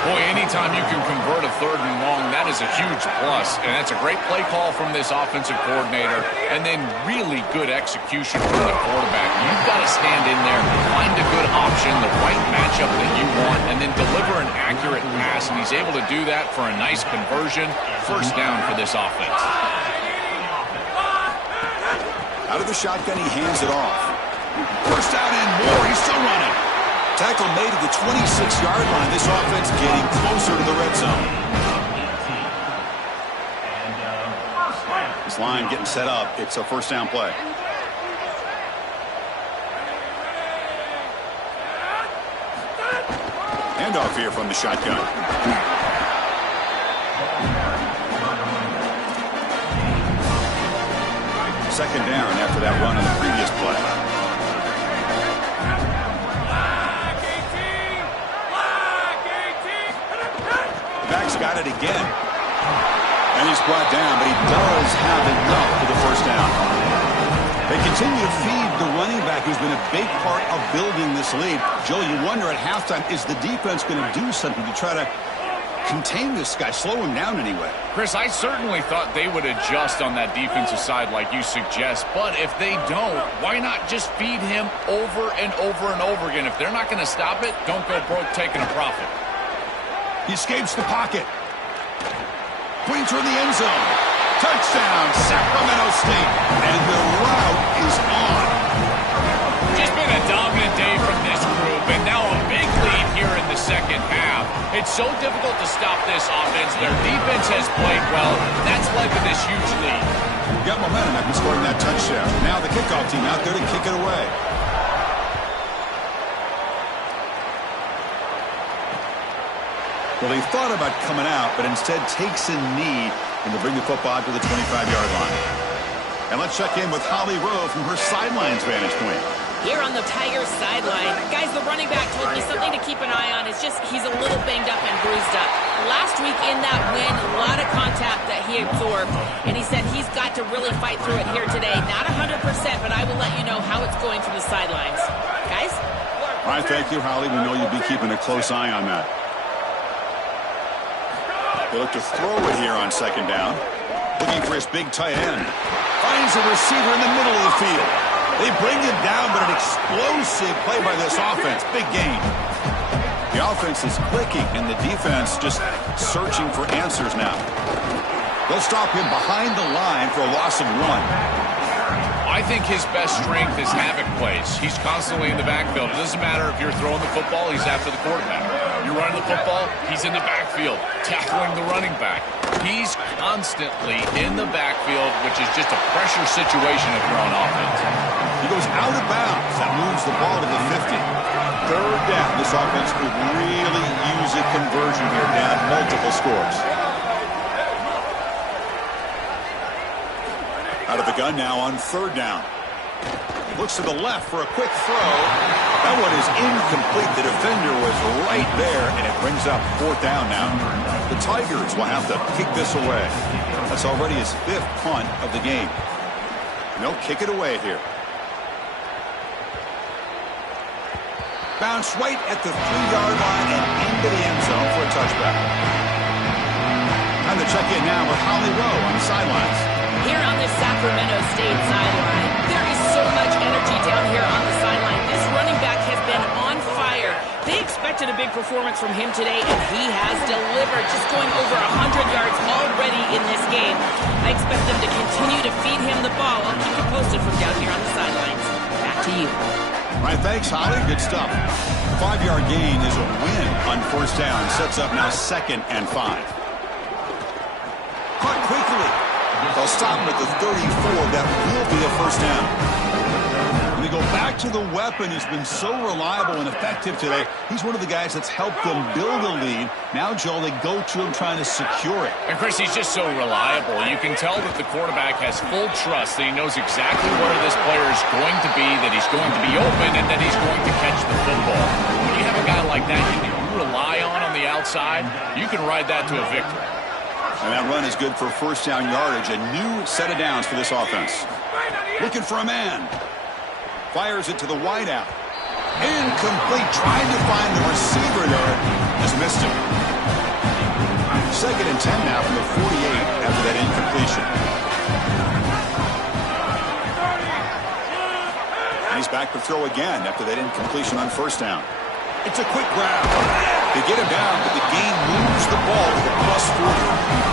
Boy, anytime you can convert a 3rd and long, that is a huge plus. And that's a great play call from this offensive coordinator. And then really good execution from the quarterback. You've got to stand in there, find a good option, the right matchup that you want, and then deliver an accurate pass. And he's able to do that for a nice conversion. First down for this offense. Out of the shotgun, he hands it off. First down and more. He's still running. Tackle made at the 26-yard line. This offense getting closer to the red zone. This line getting set up. It's a first down play. Handoff here from the shotgun. Second down after that run on the previous play. Back's got it again. And he's brought down, but he does have enough for the first down. They continue to feed the running back, who's been a big part of building this lead. Joe, you wonder at halftime, is the defense going to do something to try to contain this guy, slow him down anyway? Chris, I certainly thought they would adjust on that defensive side like you suggest, but if they don't, why not just feed him over and over and over again? If they're not going to stop it, don't go broke taking a profit. He escapes the pocket. Points toward the end zone. Touchdown, Sacramento State. And the route is on. Just been a dominant day from this group, and now a big lead here in the second half. It's so difficult to stop this offense. Their defense has played well. That's led to this huge lead. Got momentum after scoring that touchdown. Now the kickoff team out there to kick it away. Well, they thought about coming out, but instead takes a knee and to bring the football to the 25-yard line. And let's check in with Holly Rowe from her sidelines vantage point. Here on the Tigers sideline, guys, the running back told me something to keep an eye on. It's just he's a little banged up and bruised up. Last week in that win, a lot of contact that he absorbed, and he said he's got to really fight through it here today. Not 100%, but I will let you know how it's going from the sidelines. Guys? All right, thank you, Holly. We know you'll be keeping a close eye on that. They look to throw it here on second down. Looking for his big tight end. Finds a receiver in the middle of the field. They bring him down, but an explosive play by this offense. Big gain. The offense is clicking, and the defense just searching for answers now. They'll stop him behind the line for a loss of 1. I think his best strength is havoc plays. He's constantly in the backfield. It doesn't matter if you're throwing the football, he's after the quarterback. You're running the football, he's in the backfield, tackling the running back. He's constantly in the backfield, which is just a pressure situation if you're on offense. He goes out of bounds. That moves the ball to the 50. Third down. This offense could really use a conversion here, down multiple scores. Out of the gun now on third down. Looks to the left for a quick throw. That one is incomplete. The defender was right there, and it brings up fourth down now. The Tigers will have to kick this away. That's already his 5th punt of the game. And they'll kick it away here. Bounce right at the 3-yard line and into the end zone for a touchback. Time to check in now with Holly Rowe on the sidelines. Here on the Sacramento State sideline, there is so much energy down here on the sideline. This running back has been on fire. They expected a big performance from him today, and he has delivered, just going over 100 yards already in this game. I expect them to continue to feed him the ball. I'll keep you posted from down here on the sidelines. Back to you. All right, thanks, Holly. Good stuff. 5-yard gain is a win on first down. Sets up now 2nd and 5. Caught quickly. They'll stop him at the 34. That will be a first down. And they go back to the weapon who's been so reliable and effective today. He's one of the guys that's helped them build a lead. Now, Joel, they go to him trying to secure it. And, Chris, he's just so reliable. You can tell that the quarterback has full trust that he knows exactly where this player is going to be, that he's going to be open, and that he's going to catch the football. When you have a guy like that you rely on the outside, you can ride that to a victory. And that run is good for first down yardage. A new set of downs for this offense. Looking for a man. Fires it to the wideout. Incomplete. Trying to find the receiver there. Has missed him. 2nd and 10 now from the 48 after that incompletion. And he's back to throw again after that incompletion on first down. It's a quick grab. They get him down, but the gain moves the ball to the plus 40.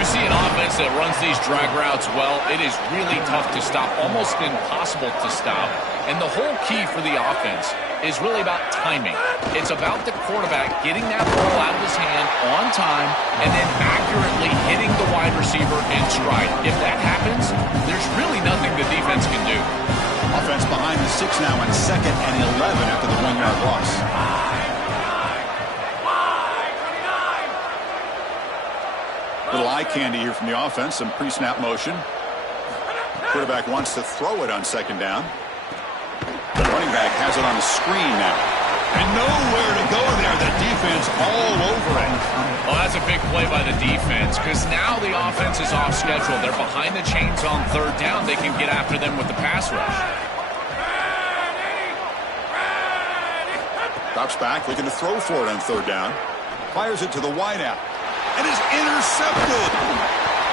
You see an offense that runs these drag routes well, it is really tough to stop, almost impossible to stop. And the whole key for the offense is really about timing. It's about the quarterback getting that ball out of his hand on time and then accurately hitting the wide receiver in stride. If that happens, there's really nothing the defense can do. Offense behind the 6 now on 2nd and 11 after the 1-yard loss. Little eye candy here from the offense. Some pre-snap motion. Quarterback wants to throw it on 2nd down. The running back has it on the screen now. And nowhere to go there. The defense all over it. Well, that's a big play by the defense because now the offense is off schedule. They're behind the chains on 3rd down. They can get after them with the pass rush. Drops back, looking to throw for it on 3rd down. Fires it to the wideout. And is intercepted.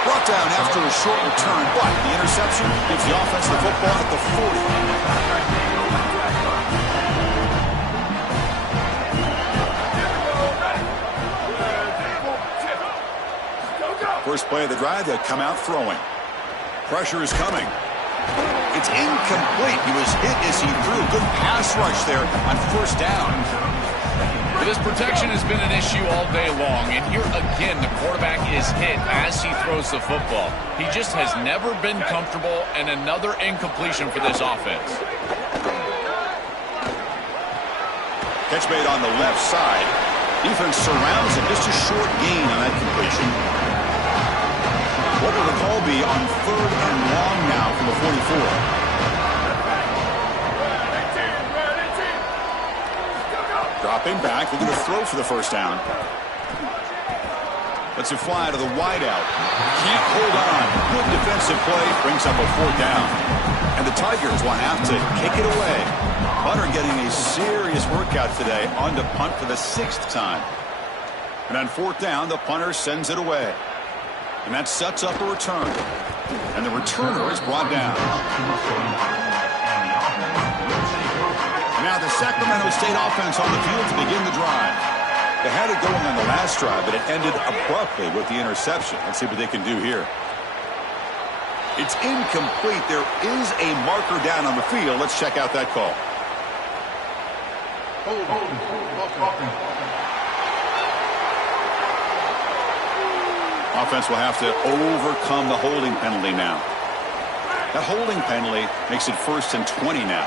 Brought down after a short return, but the interception gives the offense the football at the 40. First play of the drive, they'll come out throwing. Pressure is coming. It's incomplete. He was hit as he threw. Good pass rush there on first down. But his protection has been an issue all day long. And here again, the quarterback is hit as he throws the football. He just has never been comfortable, and another incompletion for this offense. Catch made on the left side. Defense surrounds him. Just a short gain on that completion. What will the call be on 3rd and long now from the 44? Dropping back, looking to throw for the first down. Lets it fly to the wideout. Can't hold on. Good defensive play. Brings up a 4th down. And the Tigers will have to kick it away. Punter getting a serious workout today. On to punt for the 6th time. And on 4th down, the punter sends it away. And that sets up a return. And the returner is brought down. And now the the Sacramento State offense on the field to begin the drive. They had it going on the last drive, but it ended abruptly with the interception. Let's see what they can do here. It's incomplete. There is a marker down on the field. Let's check out that call. Offense will have to overcome the holding penalty now. That holding penalty makes it 1st and 20 now.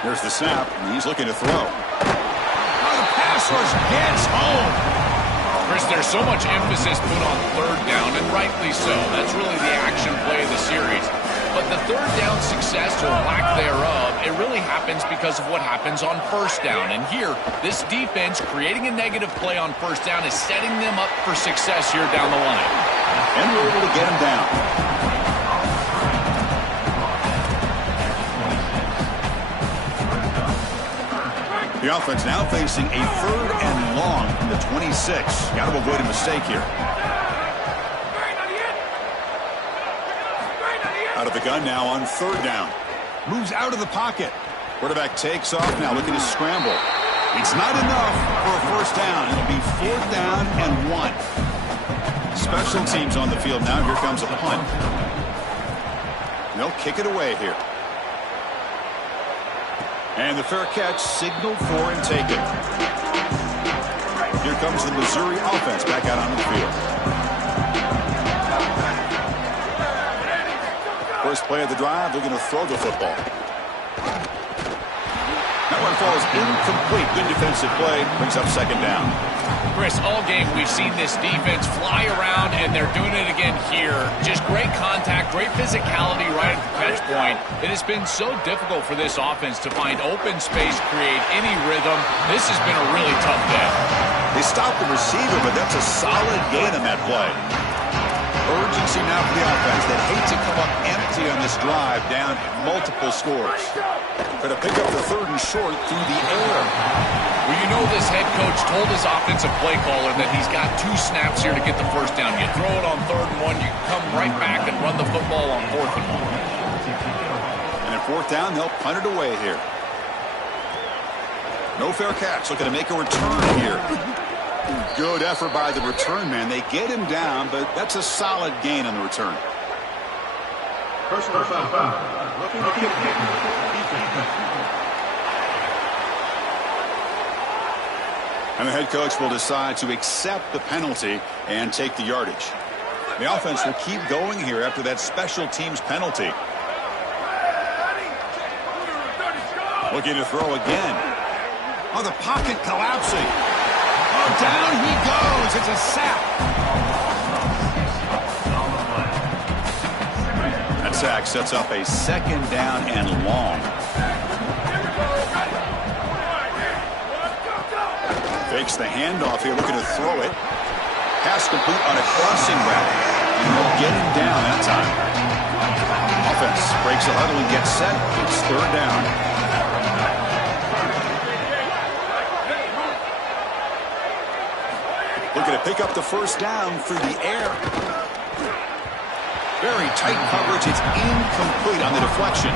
There's the snap, and he's looking to throw. Oh, the pass rush gets home. Chris, there's so much emphasis put on 3rd down, and rightly so. That's really the action play of the series. But the 3rd down success, or lack thereof, it really happens because of what happens on 1st down. And here, this defense creating a negative play on 1st down is setting them up for success here down the line. And we're able to get him down. The offense now facing a 3rd and long from the 26. Got to avoid a mistake here. Out of the gun now on 3rd down. Moves out of the pocket. Quarterback takes off now looking to scramble. It's not enough for a 1st down. It'll be 4th down and 1. Special teams on the field now. Here comes a punt. They'll kick it away here. And the fair catch signaled for and taken. Here comes the Missouri offense back out on the field. First play of the drive, looking to throw the football. That one falls incomplete. Good defensive play. Brings up 2nd down. Chris, all game we've seen this defense fly around, and they're doing it again here. Just great contact, great physicality right at the catch point. It has been so difficult for this offense to find open space, create any rhythm. This has been a really tough day. They stopped the receiver, but that's a solid gain on that play. Urgency now for the offense. They hate to come up empty on this drive, down multiple scores. Going to pick up the 3rd and short through the air. Well, you know this head coach told his offensive play caller that he's got 2 snaps here to get the 1st down. You throw it on 3rd and 1, you come right back and run the football on 4th and 1. And at 4th down, they'll punt it away here. No fair catch. Looking to make a return here. Good effort by the return man. They get him down, but that's a solid gain on the return. Personal foul. And the head coach will decide to accept the penalty and take the yardage. The offense will keep going here after that special teams penalty. Looking to throw again. Oh, the pocket collapsing. Oh, down he goes. It's a sack. That sack sets up a 2nd down and long. Fakes the handoff here, looking to throw it. Pass complete on a crossing route. And he'll get him down that time. Offense breaks a huddle and gets set. It's 3rd down. Looking to pick up the 1st down through the air. Very tight coverage. It's incomplete on the deflection.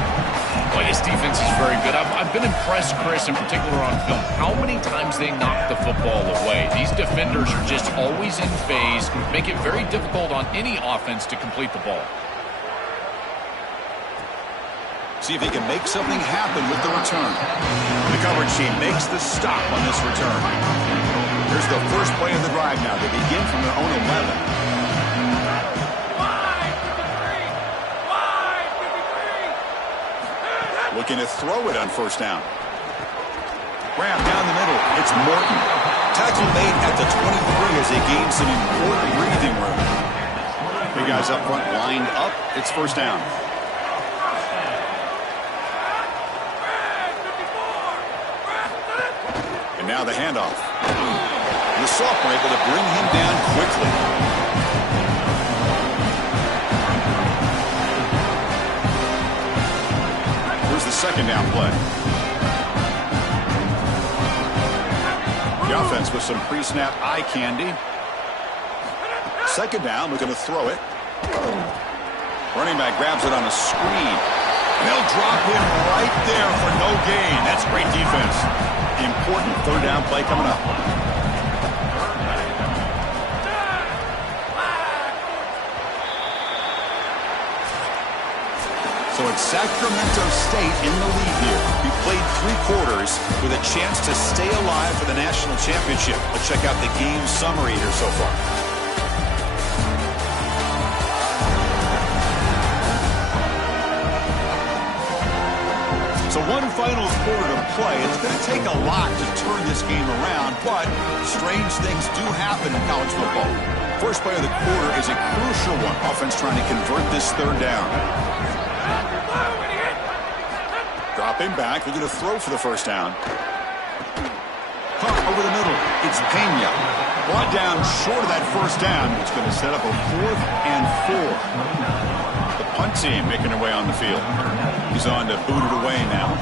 Boy, this defense is very good. I've been impressed, Chris, in particular on film, how many times they knock the football away. These defenders are just always in phase, make it very difficult on any offense to complete the ball. See if he can make something happen with the return. The coverage team makes the stop on this return. Here's the first play of the drive now. They begin from their own 11. Looking to throw it on 1st down. Grab down the middle. It's Morton. Tackle made at the 23 as they gain some important breathing room. Big guys up front lined up. It's 1st down. And now the handoff. And the sophomore able to bring him down quickly. Here's the 2nd down play. The offense with some pre-snap eye candy. 2nd down, looking to throw it. Running back grabs it on a screen. They'll drop him right there for no gain. That's great defense. Important third down play coming up. So it's Sacramento State in the lead here. We played 3 quarters with a chance to stay alive for the national championship. Let's check out the game summary here so far. So one final quarter to play. It's going to take a lot to turn this game around, but strange things do happen in college football. First play of the quarter is a crucial one. Offense trying to convert this third down. Dropping back, looking to throw for the first down. Punt over the middle. It's Pena. Brought down short of that first down. It's going to set up a 4th and 4. The punt team making their way on the field. He's on to boot it away now.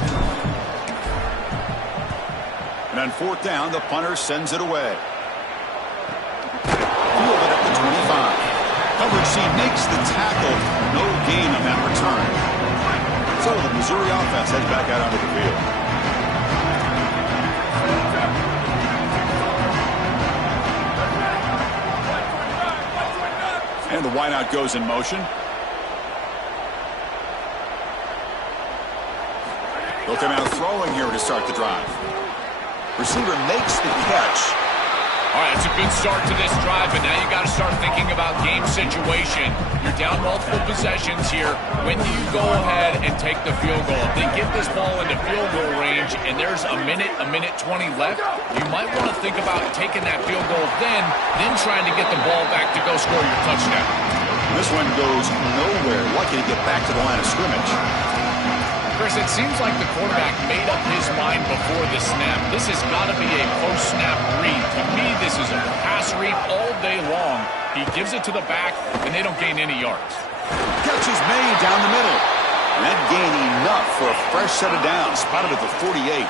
And on 4th down, the punter sends it away. Field it at the 25. Coverage team makes the tackle. No gain on that return. So the Missouri offense heads back out onto the field. And the wideout goes in motion. They'll come out throwing here to start the drive. Receiver makes the catch. All right, it's a good start to this drive, but now you got to start thinking about game situation. You're down multiple possessions here. When do you go ahead and take the field goal? If they get this ball into field goal range and there's a minute 20 left, you might want to think about taking that field goal then trying to get the ball back to go score your touchdown. This one goes nowhere. Lucky to get back to the line of scrimmage. Chris, it seems like the quarterback made up his mind before the snap. This has got to be a post-snap read. To me, this is a pass read all day long. He gives it to the back, and they don't gain any yards. Catch is made down the middle. And that gained enough for a fresh set of downs. Spotted at the 48.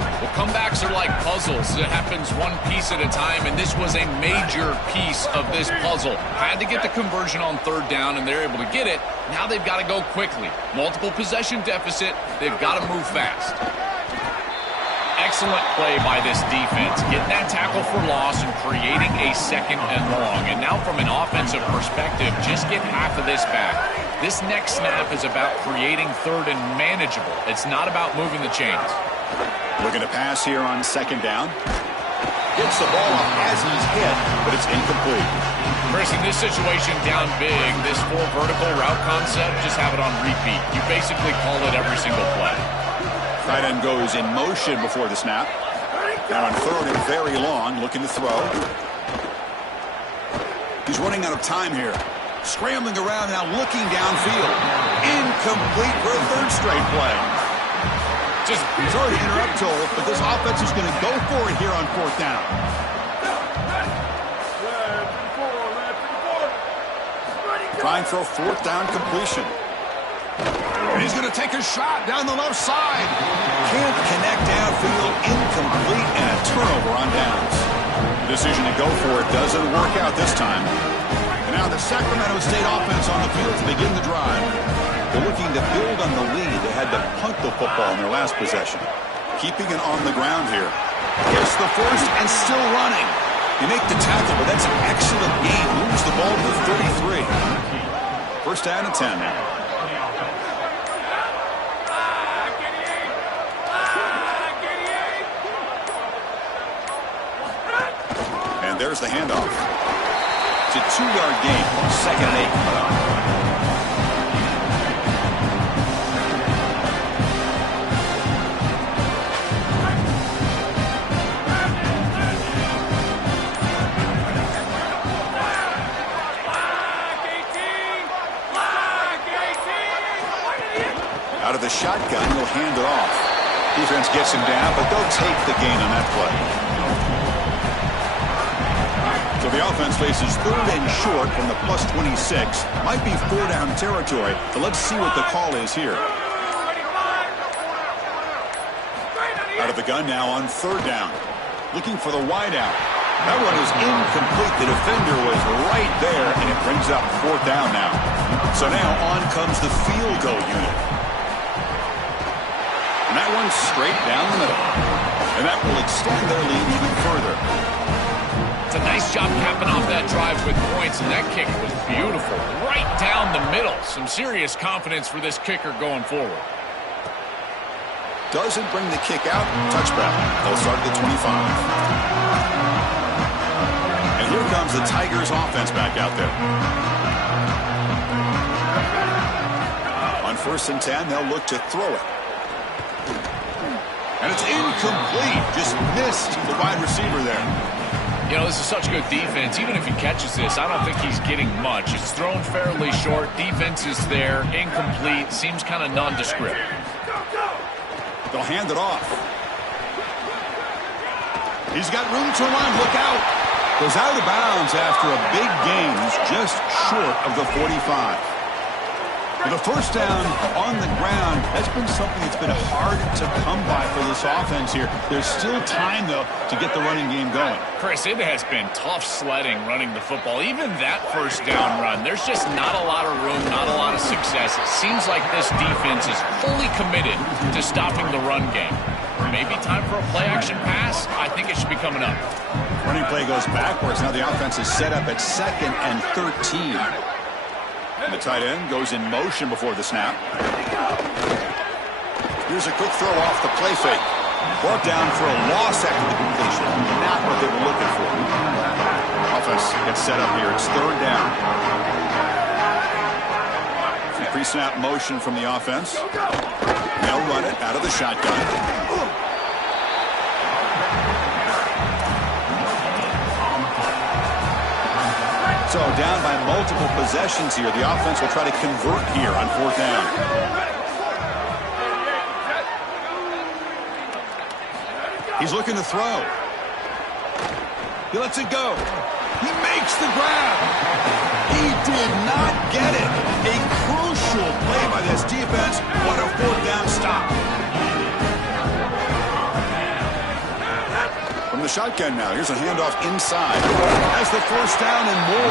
Well, comebacks are like puzzles. It happens one piece at a time, and this was a major piece of this puzzle. Had to get the conversion on 3rd down, and they're able to get it. Now they've got to go quickly. Multiple possession deficit. They've got to move fast. Excellent play by this defense. Getting that tackle for loss and creating a 2nd and long. And now from an offensive perspective, just get half of this back. This next snap is about creating 3rd and manageable. It's not about moving the chains. Looking to pass here on 2nd down. Gets the ball off as he's hit, but it's incomplete. Chris, in this situation down big, this 4 vertical route concept, just have it on repeat. You basically call it every single play. Tight end goes in motion before the snap. Now on 3rd and very long, looking to throw. He's running out of time here. Scrambling around now, looking downfield. Incomplete for a 3rd straight play. Sorry to interrupt, Joel, but this offense is going to go for it here on 4th down. Trying for a 4th down completion. And he's going to take a shot down the left side. Can't connect downfield, incomplete, and a turnover on downs. The decision to go for it doesn't work out this time. And now the Sacramento State offense on the field to begin the drive. They're looking to build on the lead. They had to punt the football in their last possession. Keeping it on the ground here. Gets the first and still running. You make the tackle, but that's an excellent game. Moves the ball to the 33. 1st down and 10 now. And there's the handoff. It's a 2-yard gain. 2nd and 8 coming up. Out of the shotgun, he'll hand it off. Defense gets him down, but they'll take the gain on that play. So the offense faces 3rd and short from the +26. Might be 4-down territory, but let's see what the call is here. Out of the gun now on 3rd down. Looking for the wideout. That one is incomplete. The defender was right there, and it brings up 4th down now. So now on comes the field goal unit. And that one's straight down the middle. And that will extend their lead even further. It's a nice job capping off that drive with points, and that kick was beautiful. Right down the middle. Some serious confidence for this kicker going forward. Doesn't bring the kick out. Touchback. They'll start at the 25. And here comes the Tigers offense back out there. On 1st and 10, they'll look to throw it. And it's incomplete. Just missed the wide receiver there. You know, this is such good defense. Even if he catches this, I don't think he's getting much. It's thrown fairly short. Defense is there. Incomplete. Seems kind of nondescript. They'll hand it off. He's got room to run. Look out. Goes out of bounds after a big gain. He's just short of the 45. The first down on the ground has been something that's been hard to come by for this offense here. There's still time, though, to get the running game going. Chris, it has been tough sledding running the football. Even that first down run, there's just not a lot of room, not a lot of success. It seems like this defense is fully committed to stopping the run game. Maybe time for a play-action pass? I think it should be coming up. Running play goes backwards. Now the offense is set up at 2nd and 13. And the tight end goes in motion before the snap. Here's a quick throw off the play fake. Brought down for a loss after the completion. Not what they were looking for. Offense gets set up here. It's 3rd down. Some pre-snap motion from the offense. They'll run it out of the shotgun. So down by multiple possessions here. The offense will try to convert here on 4th down. He's looking to throw. He lets it go. He makes the grab. He did not get it. A crucial play by this defense. What a 4th down stop. From the shotgun now. Here's a handoff inside. Has the 1st down and more.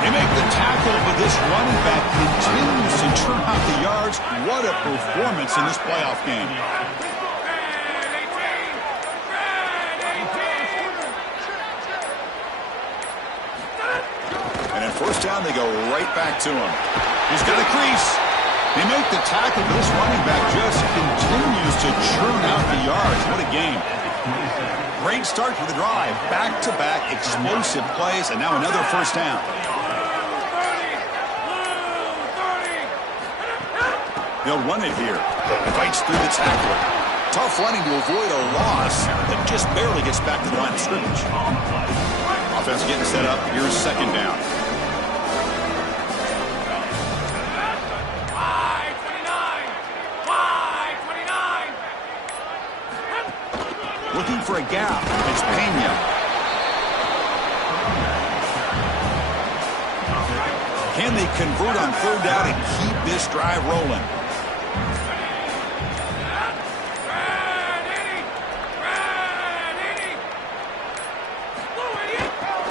They make the tackle, but this running back continues to churn out the yards. What a performance in this playoff game. And at 1st down, they go right back to him. He's got a crease. They make the tackle, but this running back just continues to churn out the yards. What a game. Great start for the drive. Back-to-back explosive plays, and now another 1st down. They'll run it here. Fights through the tackle. Tough running to avoid a loss, but just barely gets back to the line of scrimmage. Offense getting set up. Here's 2nd down. Looking for a gap. It's Pena. Can they convert on 3rd down and keep this drive rolling?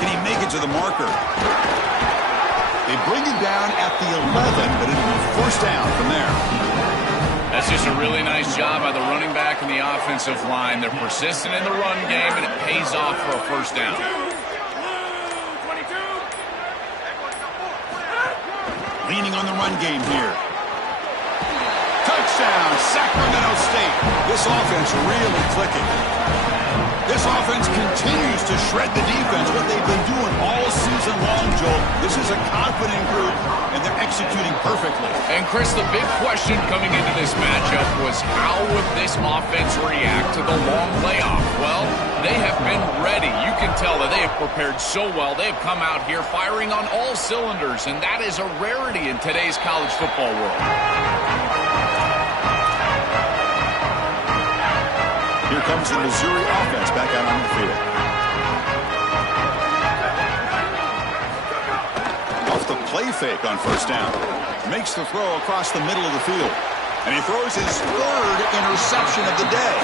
Can he make it to the marker? They bring him down at the 11, but it'll be 1st down from there. That's just a really nice job by the running back and the offensive line. They're persistent in the run game, and it pays off for a 1st down. Leaning on the run game here. Touchdown, Sacramento State. This offense really clicking. This offense continues to shred the defense, what they've been doing all season long, Joel. This is a confident group, and they're executing perfectly. And, Chris, the big question coming into this matchup was how would this offense react to the long layoff? Well, they have been ready. You can tell that they have prepared so well. They have come out here firing on all cylinders, and that is a rarity in today's college football world. Here comes the Missouri offense back out on the field. Off the play fake on 1st down. Makes the throw across the middle of the field. And he throws his 3rd interception of the day.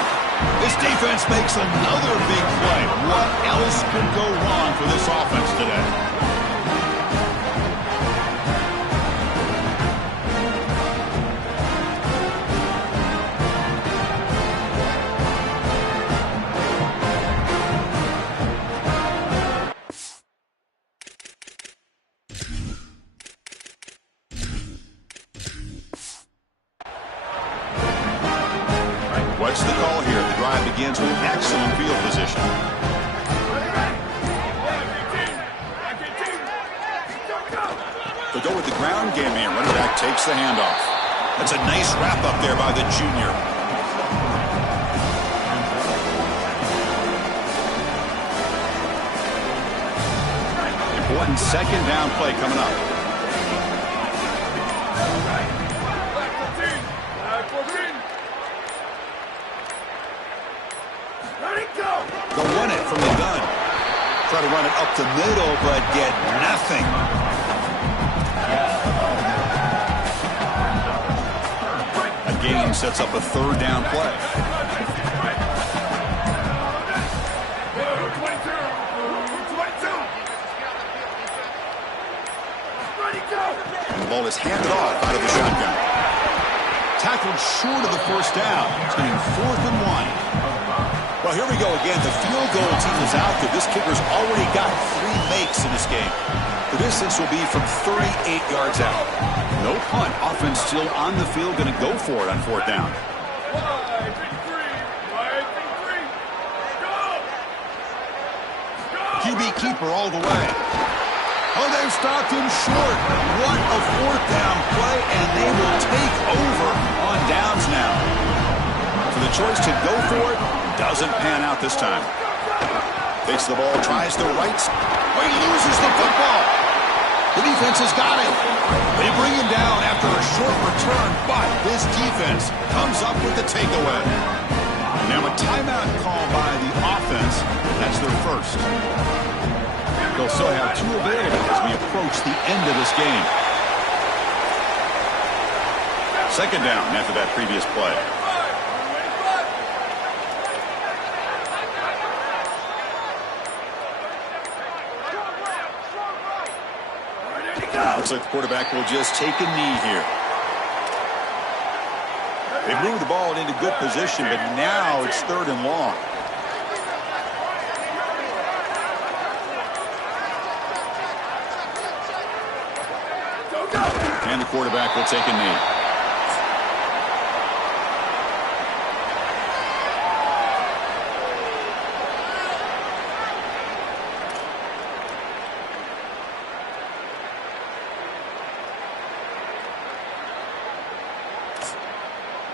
This defense makes another big play. What else could go wrong for this offense today? What's the call here? The drive begins with excellent field position. They'll go with the ground game here. Running back takes the handoff. That's a nice wrap up there by the junior. Important second down play coming up. They'll run it from the gun. Try to run it up the middle, but get nothing. A gain sets up a third down play. And the ball is handed off out of the shotgun. Tackled short of the first down. It's going to be 4th and 1. Well, here we go again. The field goal team is out there. This kicker's already got 3 makes in this game. The distance will be from 38 yards out. No punt. Offense still on the field, going to go for it on 4th down. QB keeper all the way. Oh, they've stopped him short. What a 4th down play, and they will take over on downs now. So the choice to go for it doesn't pan out this time. Takes the ball, tries the right side. Oh, he loses the football. The defense has got it. They bring him down after a short return, but this defense comes up with the takeaway. Now a timeout call by the offense. That's their first. They'll still have 2 available as we approach the end of this game. Second down after that previous play. Looks like the quarterback will just take a knee here. They moved the ball into good position, but now it's 3rd and long. And the quarterback will take a knee.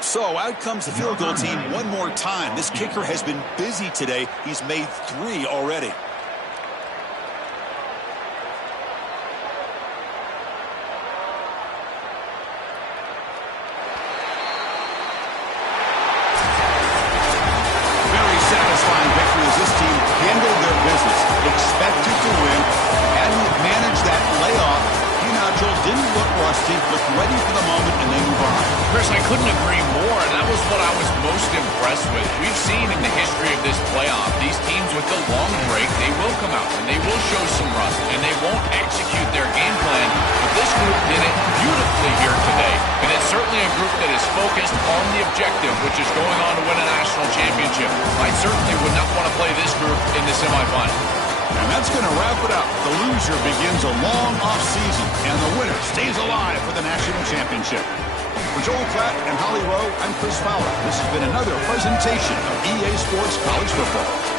So out comes the field goal team one more time. This kicker has been busy today. He's made 3 already. Very satisfying victory as this team handled their business. Expected to win. Hadn't managed that layoff. Joel didn't look rusty, looked ready for the moment, and they move on. Chris, I couldn't agree more. That was what I was most impressed with. We've seen in the history of this playoff, these teams with the long break, they will come out and they will show some rust, and they won't execute their game plan. But this group did it beautifully here today, and it's certainly a group that is focused on the objective, which is going on to win a national championship. I certainly would not want to play this group in the semifinal. And that's going to wrap it up. The loser begins a long offseason, and the winner stays alive for the national championship. For Joel Klatt and Holly Rowe, I'm Chris Fowler. This has been another presentation of EA Sports College Football.